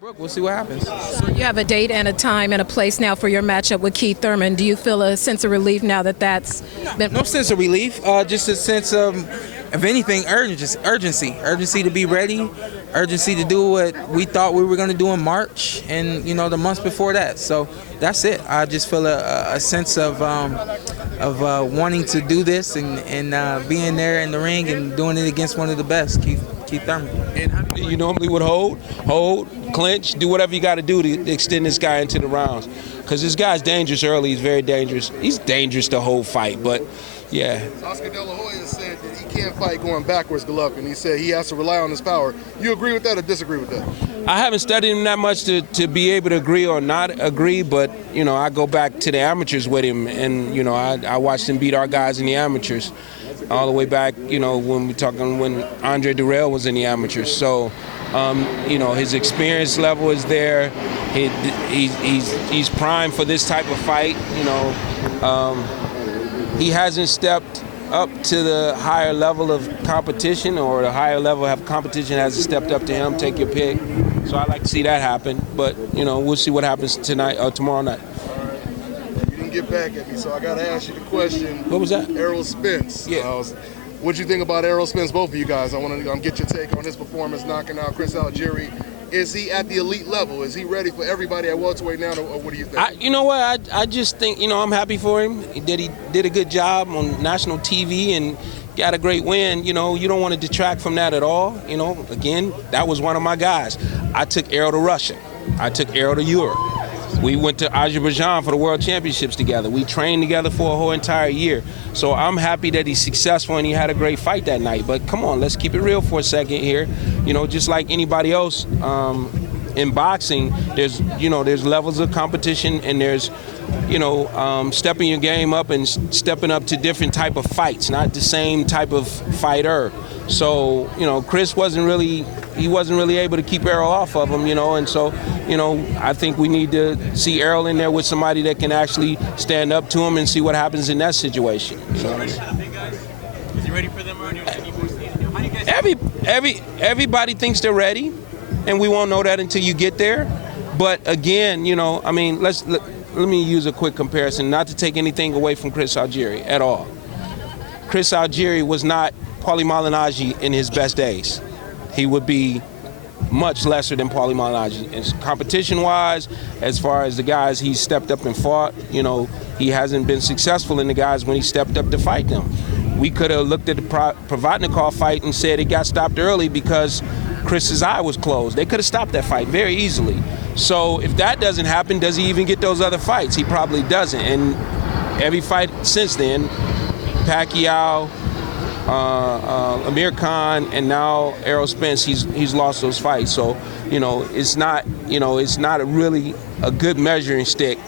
Brook. We'll see what happens. So you have a date and a time and a place now for your matchup with Keith Thurman. Do you feel a sense of relief now that that's been... No sense of relief, just a sense of anything, urgency to be ready, urgency to do what we thought we were going to do in March and, the months before that. So that's it. I just feel a sense of wanting to do this and being there in the ring and doing it against one of the best, Keith Thurman. And how do you normally would hold, clinch, do whatever you got to do to extend this guy into the rounds? Because this guy's dangerous early. He's very dangerous. He's dangerous the whole fight, but yeah. Oscar De La Hoya said that he can't fight going backwards, Golovkin. He said he has to rely on his power. You agree with that or disagree with that? I haven't studied him that much to be able to agree or not agree, but, I go back to the amateurs with him, and, I watched him beat our guys in the amateurs all the way back, when Andre Durrell was in the amateurs. So, his experience level is there. He's primed for this type of fight, He hasn't stepped up to the higher level of competition, or the higher level of competition hasn't stepped up to him. Take your pick. So I'd like to see that happen. But, we'll see what happens tonight or tomorrow night. You didn't get back at me, so I got to ask you the question. What was that? Errol Spence. Yeah. What'd you think about Errol Spence, both of you guys? I want to get your take on his performance knocking out Chris Algieri. Is he at the elite level? Is he ready for everybody at welterweight now, or what do you think? You know what? I just think, I'm happy for him. He did a good job on national TV and got a great win. You don't want to detract from that at all. Again, that was one of my guys. I took Errol to Russia. I took Errol to Europe. We went to Azerbaijan for the World Championships together. We trained together for a whole entire year. So I'm happy that he's successful and he had a great fight that night. But come on, let's keep it real for a second here. Just like anybody else in boxing, there's levels of competition, and there's, stepping your game up and stepping up to different type of fights, not the same type of fighter. So, Chris wasn't really able to keep Errol off of him, and so, I think we need to see Errol in there with somebody that can actually stand up to him and see what happens in that situation. Is he ready for them, or any more season? How do you guys? Everybody thinks they're ready, and we won't know that until you get there. But again, let me use a quick comparison, not to take anything away from Chris Algieri at all. Chris Algieri was not Paulie Malignaggi in his best days. He would be much lesser than Paulie Malignaggi. And competition-wise, as far as the guys he stepped up and fought, he hasn't been successful in the guys when he stepped up to fight them. We could have looked at the Provodnikov fight and said it got stopped early because Chris's eye was closed. They could have stopped that fight very easily. So if that doesn't happen, does he even get those other fights? He probably doesn't. And every fight since then, Pacquiao, Amir Khan, and now Errol Spence, he's lost those fights. So, it's not really a good measuring stick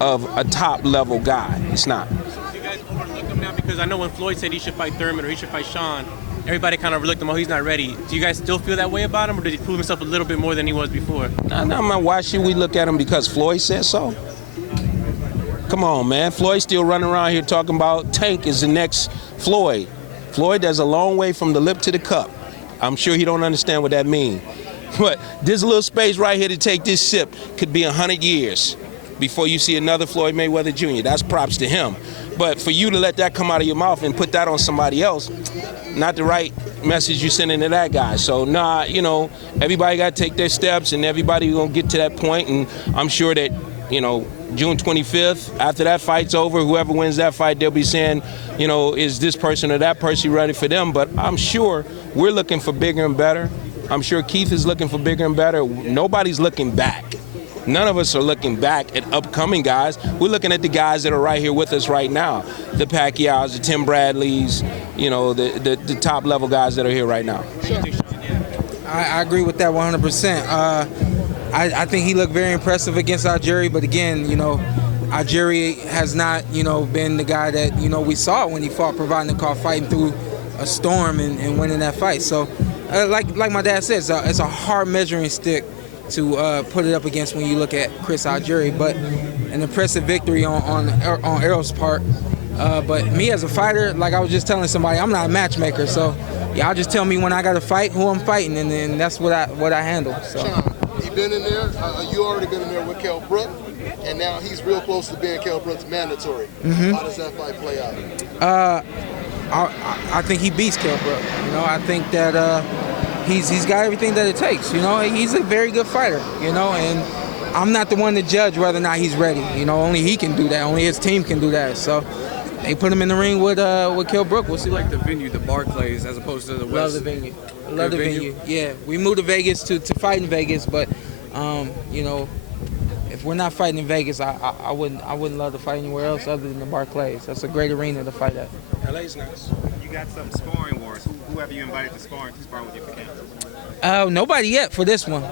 of a top level guy. It's not. Do you guys overlook him now? Because I know when Floyd said he should fight Thurman or he should fight Shawn, everybody kind of overlooked him. Oh, he's not ready. Do you guys still feel that way about him, or did he prove himself a little bit more than he was before? No, why should we look at him because Floyd said so? Come on, man. Floyd's still running around here talking about Tank is the next Floyd. Floyd, there's a long way from the lip to the cup. I'm sure he don't understand what that means. But this little space right here to take this sip could be 100 years before you see another Floyd Mayweather Jr. That's props to him. But for you to let that come out of your mouth and put that on somebody else, not the right message you're sending to that guy. So, everybody got to take their steps, and everybody going to get to that point. And I'm sure that, June 25th, after that fight's over, whoever wins that fight, they'll be saying, is this person or that person ready for them? But I'm sure we're looking for bigger and better. I'm sure Keith is looking for bigger and better. Nobody's looking back. None of us are looking back at upcoming guys. We're looking at the guys that are right here with us right now. The Pacquiaos, the Tim Bradleys, the top level guys that are here right now. I agree with that 100%. I think he looked very impressive against Algieri, but again, Algieri has not, been the guy that, we saw when he fought Provodnikov, fighting through a storm and winning that fight. So, like my dad said, it's a hard measuring stick to put it up against when you look at Chris Algieri, but an impressive victory on Errol's part. But me as a fighter, like I was just telling somebody, I'm not a matchmaker, so y'all just tell me when I got to fight, who I'm fighting, and then that's what I handle. So. He been in there. You already been in there with Kell Brook, and now he's real close to being Kell Brook's mandatory. How does that fight play out? I think he beats Kell Brook. You know, I think that he's got everything that it takes. You know, he's a very good fighter. You know, and I'm not the one to judge whether or not he's ready. You know, only he can do that. Only his team can do that. So they put him in the ring with Kell Brook. We'll see. Like the venue, the Barclays, as opposed to the West. Love the venue. Love the venue. Yeah, we moved to Vegas to fight in Vegas, but you know, if we're not fighting in Vegas, I wouldn't love to fight anywhere else other than the Barclays. That's a great arena to fight at. LA's nice. You got some sparring wars. Who have you invited to spar with you for camp? Nobody yet for this one.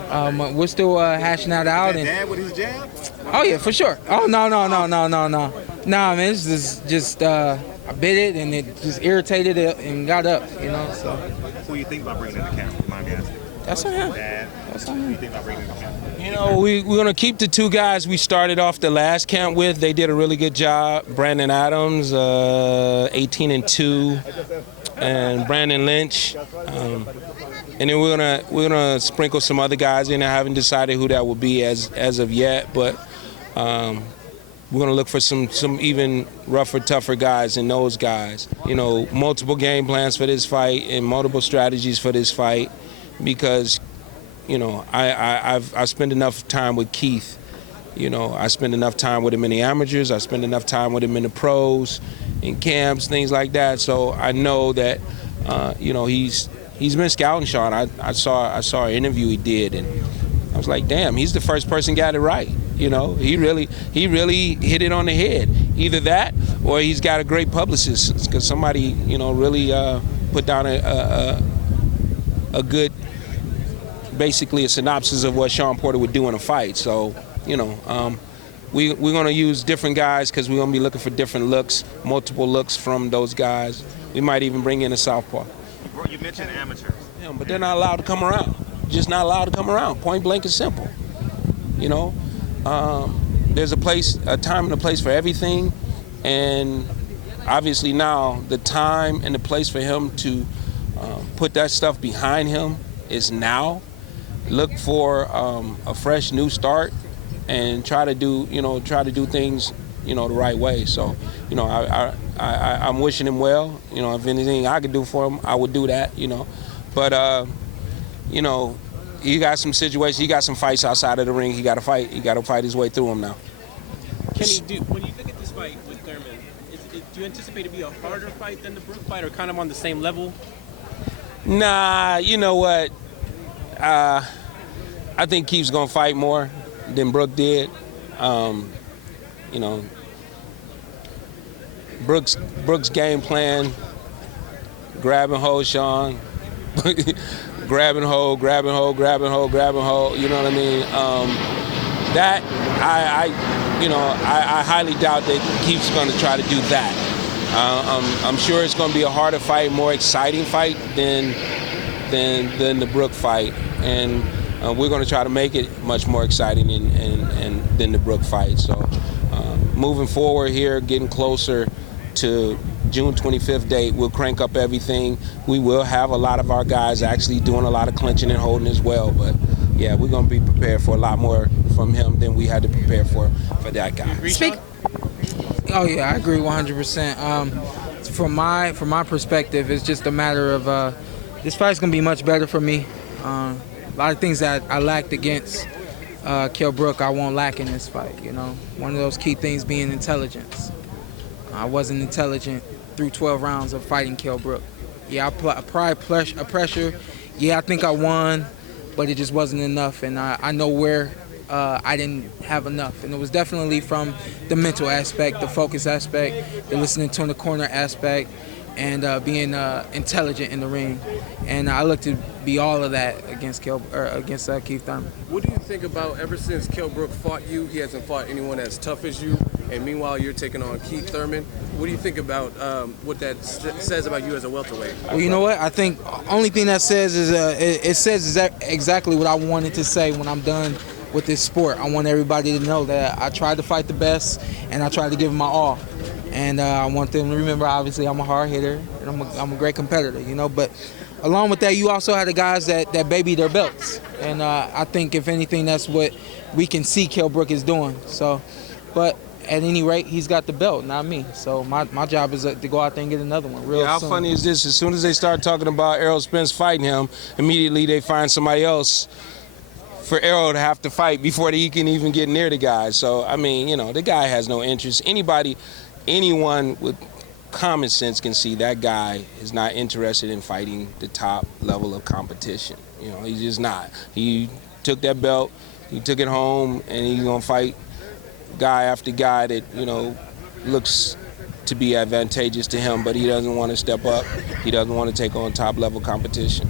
We're still hashing that out. Is that dad with his jab? Oh yeah, for sure. Oh no. Nah, man, this is just I bit it and it just irritated it and got up. You know, so. Who you think about bringing in the camp? Mind me asking. That's on him. Dad. That's on Who him. you think about bringing in the camp? You know, we're going to keep the two guys we started off the last camp with. They did a really good job. Brandon Adams, 18-2, and Brandon Lynch. And then we're gonna sprinkle some other guys in. I haven't decided who that will be as of yet, but we're gonna look for some even rougher, tougher guys than those guys. You know, multiple game plans for this fight and multiple strategies for this fight, because you know I've spent enough time with Keith. You know, I spend enough time with him in the amateurs. I spend enough time with him in the pros, in camps, things like that. So I know that you know he's been scouting Shawn. I saw an interview he did, and I was like, damn, he's the first person got it right. You know, he really hit it on the head. Either that, or he's got a great publicist, because somebody, you know, really put down a good, basically a synopsis of what Shawn Porter would do in a fight. So, you know, we're going to use different guys because we're going to be looking for different looks, multiple looks from those guys. We might even bring in a southpaw. You mentioned amateurs. Yeah, but they're not allowed to come around. Just not allowed to come around. Point blank and simple. You know, there's a time and a place for everything, and obviously now the time and the place for him to put that stuff behind him is now. Look for a fresh new start and try to do things, you know, the right way. So, you know, I'm wishing him well. You know, if anything I could do for him, I would do that, you know. But, you know, he got some situations, he got some fights outside of the ring. He got to fight his way through them now. Kenny, when you look at this fight with Thurman, do you anticipate it to be a harder fight than the Brook fight, or kind of on the same level? Nah, you know what? I think Keith's going to fight more than Brook did. You know, Brook's game plan, grab and hold Shawn, grab and hold, you know what I mean? That, I highly doubt that Keith's going to try to do that. I'm sure it's going to be a harder fight, more exciting fight than the Brook fight, and we're going to try to make it much more exciting than the Brook fight. So moving forward here, getting closer to June 25th date, we'll crank up everything. We will have a lot of our guys actually doing a lot of clinching and holding as well, but yeah, we're going to be prepared for a lot more from him than we had to prepare for that guy. Oh yeah, I agree 100%. From my perspective, it's just a matter of this fight's gonna be much better for me. A lot of things that I lacked against Kell Brook, I won't lack in this fight. You know, one of those key things being intelligence. I wasn't intelligent through 12 rounds of fighting Kell Brook. Yeah, I applied pressure. Yeah, I think I won, but it just wasn't enough, and I know where I didn't have enough. And it was definitely from the mental aspect, the focus aspect, the listening to the corner aspect, and being intelligent in the ring. And I look to be all of that against Keith Thurman. What do you think about, ever since Kell Brook fought you, he hasn't fought anyone as tough as you, and meanwhile you're taking on Keith Thurman. What do you think about what that says about you as a welterweight? Well, you know what? I think only thing that says is it says exactly what I wanted to say when I'm done with this sport. I want everybody to know that I tried to fight the best, and I tried to give them my all. And I want them to remember, obviously, I'm a hard hitter, and I'm a great competitor, you know. But along with that, you also had the guys that baby their belts. And I think, if anything, that's what we can see Kell Brook is doing. So, but at any rate, he's got the belt, not me. So my job is to go out there and get another one real soon. How funny is this? As soon as they start talking about Errol Spence fighting him, immediately they find somebody else for Errol to have to fight before he can even get near the guy. So, I mean, you know, the guy has no interest. Anyone with common sense can see that guy is not interested in fighting the top level of competition. You know, he's just not. He took that belt, he took it home, and he's gonna fight guy after guy that, you know, looks to be advantageous to him, but he doesn't want to step up. He doesn't want to take on top level competition.